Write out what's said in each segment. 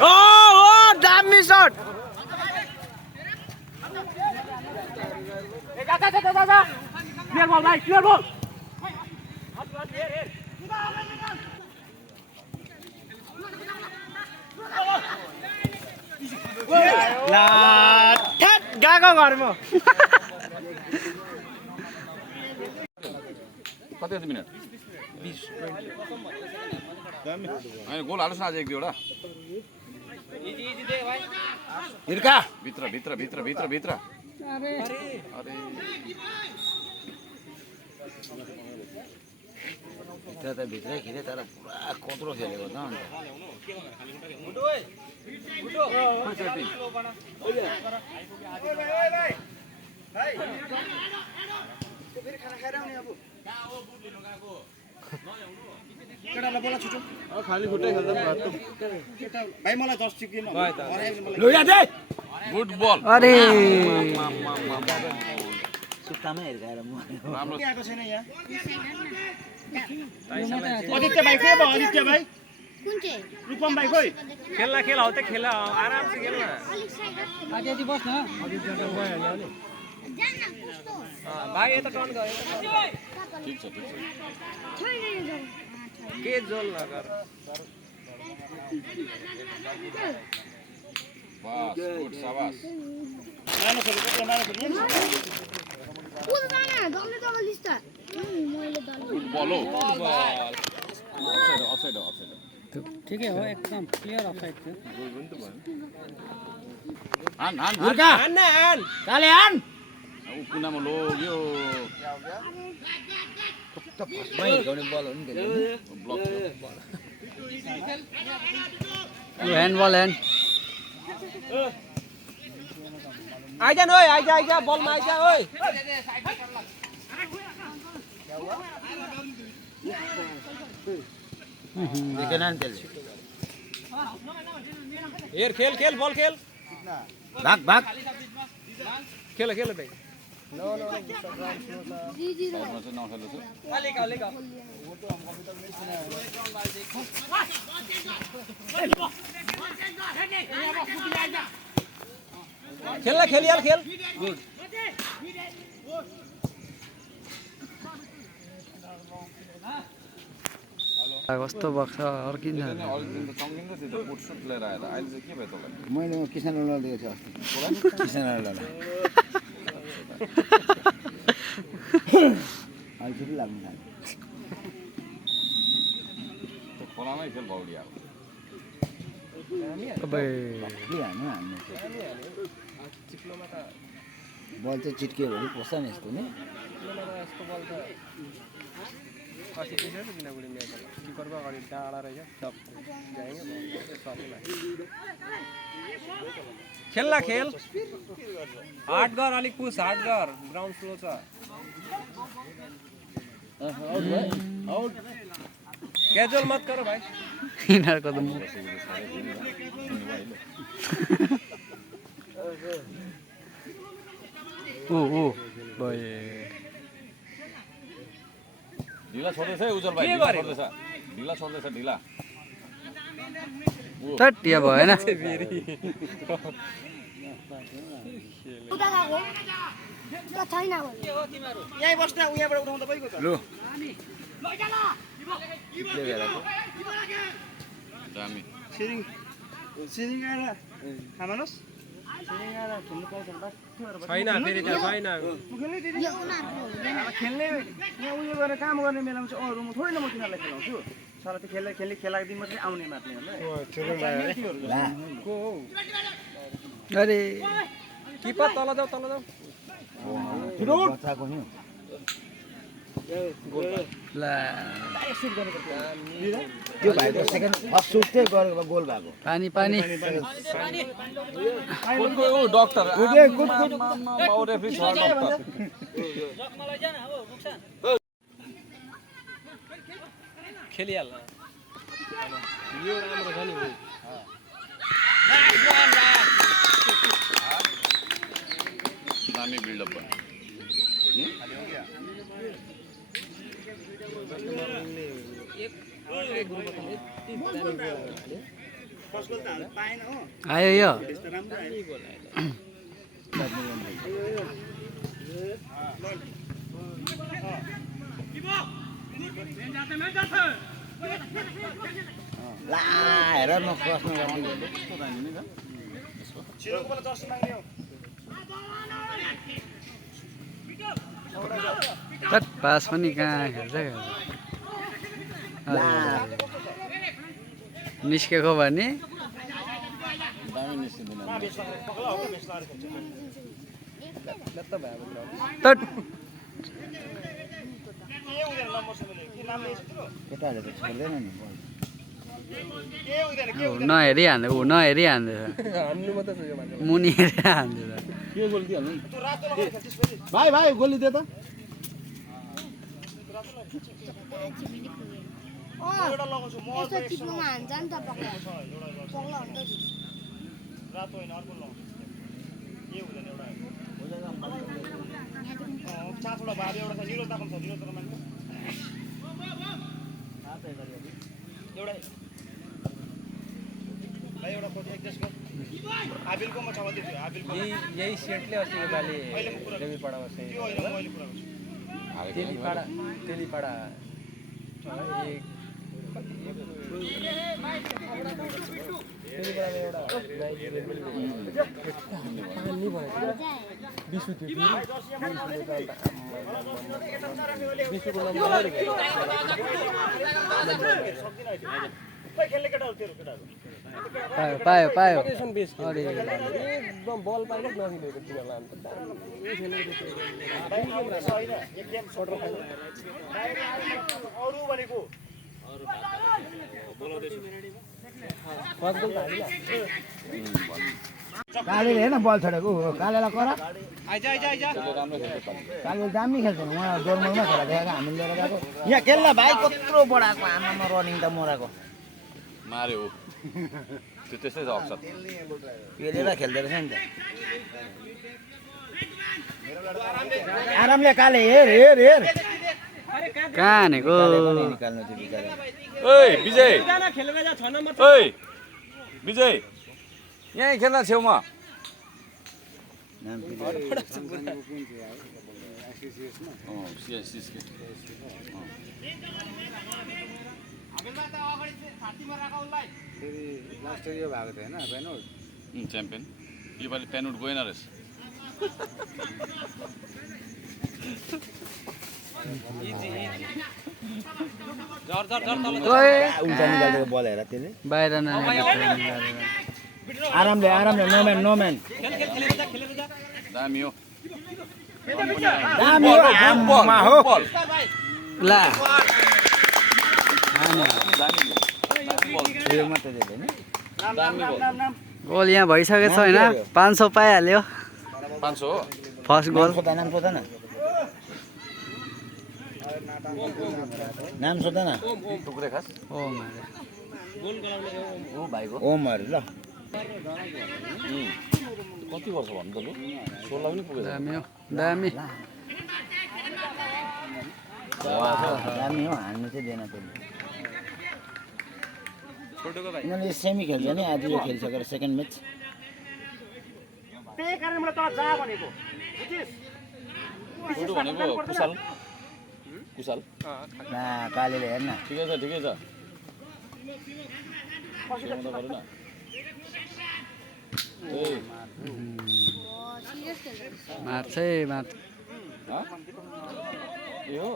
Oh, dummy shot. Clear ball, bhai, clear ball. ला ठ्याक गएको घरमा कति मिनट 20 होइन गोल हाल्नुहोस् न आज एक दुईवटा हिर्का भित्र भित्र भित्र भित्र भित्र अरे भित्र त भित्रै खेले तर पुरा कत्रो खेलेको त अन्त केटालाई बोला छुटो खाली खुट्टै खेल्दा पनि भयो केटा भाइ मलाई 10 चिकिन लुइरा दे गुड बल अरे सुत्तामै हिर्काएर म राम्रो आएको छैन यहाँ आदित्य भाइ के भयो आदित्य भाइ कुन चाहिँ रूपम भाइ खोइ खेल्ला खेल हौ त खेल आराम से खेल न आदि बस न आदित्य त गयो हैन जान न कस्तो भाइ यता टर्न गयो ठिक छ छैन के जोल नगर बस गुड शाबास नानो छोरी कुन जान दल्ले दल्ले लिस्ट मैले दल्ले गुड बल हो अफसाइड अफसाइड अफसाइड ठिकै हो एकदम क्लियर अफसाइड थियो हान हान हिर्का हान न हान काले हान ऊ कुनामा लोग्यो त फर्स्टमै हिर्काउने बल हो नि त्यसले ब्लक ह्यान्ड आइजान ओइ आइजा बलमा आइजा ओइ देखेन नि त्यसले हेर खेल बल खेल भाग भाग खेल भाइ साइडमा चाहिँ नखेल्दैछ खेलिहाल खेल गुड कस्तो बक्छ अर्किन्छ अलिक दिन त चङ्गिँदै थियो त बुट सुट लिएर आएर अहिले चाहिँ के भयो तँलाई मैले किसान लाल दिएको छु अस्ति किसान लाल अहिले फेरि लाग्नु थाल्यो त्यो खोलामै खेल भौडिया के हान्नु बल चाहिँ चिट्कियो भने पस्छ नि यस्तो नि खेल्ला खेल हार्ड गर अलिक पुस हार्ड गर ग्राउन्ड स्लो छ क्याजुअल मत गर भाइ यिनीहरूको त ढिला छोड्दैछ है उज्जवल भाइ ढिला छोड्दैछ ढिला टट्टिया भएन उता गएको छैन यही बस्न उहाँबाट उठाउँदा भइगयो त लु दामी सिरिङ आएर खामानोस् सिरिङ आएर खेल्नु पाउँछ भने छैन फेरि त्यहाँ छैन खेल्नै दिदी यो उनीहरूको हुँदैन खेल्ने यहाँ उयो गरेर काम गर्ने बेलामा चाहिँ अरू म थोरै न म तिनीहरूलाई खेलाउँछु सर त्यो खेलाएको दिन मात्रै आउने मात्रै अरे किपर तल जाऊ बच्चाको नि त्यो भाइको सेकेन्ड फर्स्ट सुट चाहिँ गरेको गोल भएको पानी ऊ डक्टर खेलिहाल यो राम्रो छ नि दामी बिल्डअप भयो एक आयो यो ला हेर न प्रश्न गर्ने छिरोको बेला जर्सी माग्ने हो तट पास पनि कहाँ खेल्छ निस्केको भने तट केटाहरूले त छोड्दैन नि नहेरी हान्दै ऊ नहेरी हान्दैछ मुनि हेरेर हान्दैछ के गोली दिइहाल्नु भाइ भाइ गोली दे त एउटा लगाउँछु म यस्तो चिप्लोमा हान्छ नि त पक्का पक्ला हुन्छ नि रातो होइन अर्को लगाउँछु के हुँदैन एउटा चारवटा भाबी एउटा छ निरो ताकम छ निरो तर मान्छ एउटा भाइ एउटा कोटी एडजस्ट गर आबिलकोमा छ भन्दै थियो आबिलको यही सेटले अस्तिको पालि देवीपाडामा चाहिँ त्यो होइन मैले कुरा गर्छु तेलीपाडा खेल्ने केटाहरू तेरो केटाहरू पायो पायो एकदम बल पाएको नखिलेको तिनीहरूलाई अरू भनेको कालेले हेर्न बल छोडेको कालेलाई कर आइजा आइजा आइजा काले दामी खेल्छ नि उहाँ डोरमलमा खेला देखाएको हामीले लिएर गएको यहाँ खेल्न भाइ कत्रो बढाएको आमामा रनिङ त मराएको मार्यो त्यो त्यस्तै छ अक्सर पेलेर खेल्दो रहेछ नि त आरामले काले हेर हेर हेर कहाँ हानेको निकाल्नु थियो बिचारा ओइ विजय ओइ विजय यहीँ खेल्न छेउमा नाम च्याम्पियन योपालि पेनउट गएन रहेछ उल्टा निकाल्दिएको बल हेर त्यसले बाहिर आरामले आरामले नोम्यान नोम्यान दामी हो दामी हो आम्मा हो ला यो मात्रै दिएको नि गोल यहाँ भइसकेको छ होइन 500 पाइहाल्यो 500 हो फर्स्ट गोल नाम सोध न नाम सोध न टुक्रे खास ओ मारे ओ भाइको ओमहरू ल कति वर्ष भन्नु त लु 16 पनि पुगेछ दामी हो दामी दामी हो हान्नु चाहिँ दिएन त्यसले यिनीहरूले सेमी खेल्छ नि आज यो खेलिसकेर सेकेन्ड म्याच त्यही कारण मैले तल जा भनेको बुझिस् फोटो भनेको कुशल कुशल ना कालेले हेर्न ठिकै छ ठिकै छ मार्छै मार्छ ए हो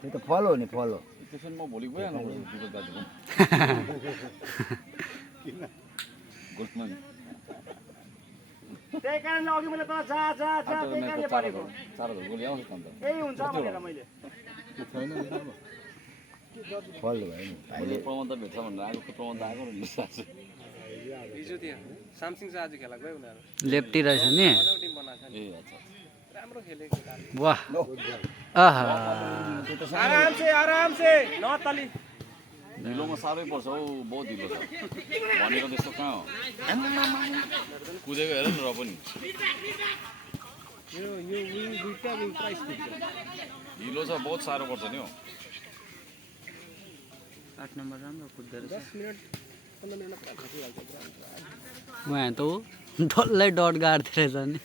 त्यो त फलो हो नि फलो त्यसो म भोलि गइहाल्नु पर्छ दाजुको गुडमा त्यही कारणले अघि मैले तल जा जा जा त्यही कारणले भनेको 4000 गोली आउँछ त यही हुन्छ भनेर मैले फलो भयो नि अहिले प्रबन्ध भेट्छ भनेर आएको प्रबन्ध आएको र निसास हिजो त्यहाँ सामसिङ चाहिँ आज खेला गयो उनीहरू लेफ्टी रहेछ नि मजाको टिम बनाएको छ नि ए अच्छा राम्रो खेलेको वाह आहा आराम से नतली ढिलोमा साह्रै पर्छ हौ बहुत ढिलो छ भनेको त्यस्तो कहाँ हो कुदेको हेर न र पनि यो दुईटा प्राइस ढिलो छ बहुत साह्रो पर्छ नि हौ 8 नम्बर राम्रो कुद्दो रहेछ 10 मिनेट 15 मिनेटमा पुरा खसिहाल्छ उहाँ त ऊ डल्लै डट गाड्दो रहेछ नि